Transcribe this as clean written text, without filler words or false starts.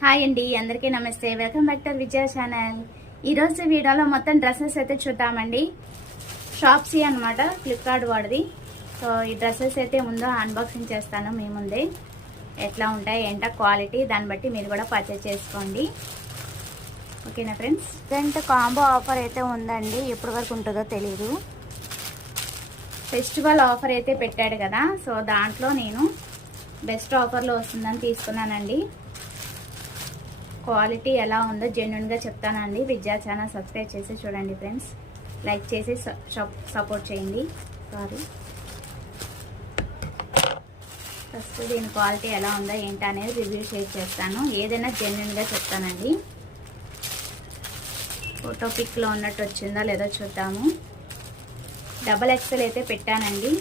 Hi అండి, అందరికీ నమస్తే. Welcome back to Vijaya channel. ఈరోజు వీడియోలో మొత్తం డ్రెస్సెస్ అయితే చూద్దామండి. షాప్సీ అనమాట, ఫ్లిప్కార్ట్ వాడిది. సో ఈ డ్రెస్సెస్ అయితే ముందు అన్బాక్సింగ్ చేస్తాను మీ ముందే. ఎట్లా ఉంటాయి ఏంటో క్వాలిటీ, దాన్ని బట్టి మీరు కూడా పర్చేస్ చేసుకోండి. ఓకేనా ఫ్రెండ్స్? ప్రజెంట్ కాంబో ఆఫర్ అయితే ఉందండి, ఎప్పటి వరకు ఉంటుందో తెలీదు. ఫెస్టివల్ ఆఫర్ అయితే పెట్టాడు కదా, సో దాంట్లో నేను బెస్ట్ ఆఫర్లో వస్తుందని తీసుకున్నానండి. క్వాలిటీ ఎలా ఉందో జెన్యున్గా చెప్తానండి. విద్యా ఛానల్ సబ్స్క్రైబ్ చేసి చూడండి ఫ్రెండ్స్, లైక్ చేసి సపోర్ట్ చేయండి. ఫస్ట్ దీని క్వాలిటీ ఎలా ఉందో ఏంటి అనేది రివ్యూ షేర్ చేస్తాను. ఏదైనా జెన్యున్గా చెప్తానండి. ఫోటో పిక్లో ఉన్నట్టు వచ్చిందా లేదో చూద్దాము. XXL అయితే పెట్టానండి.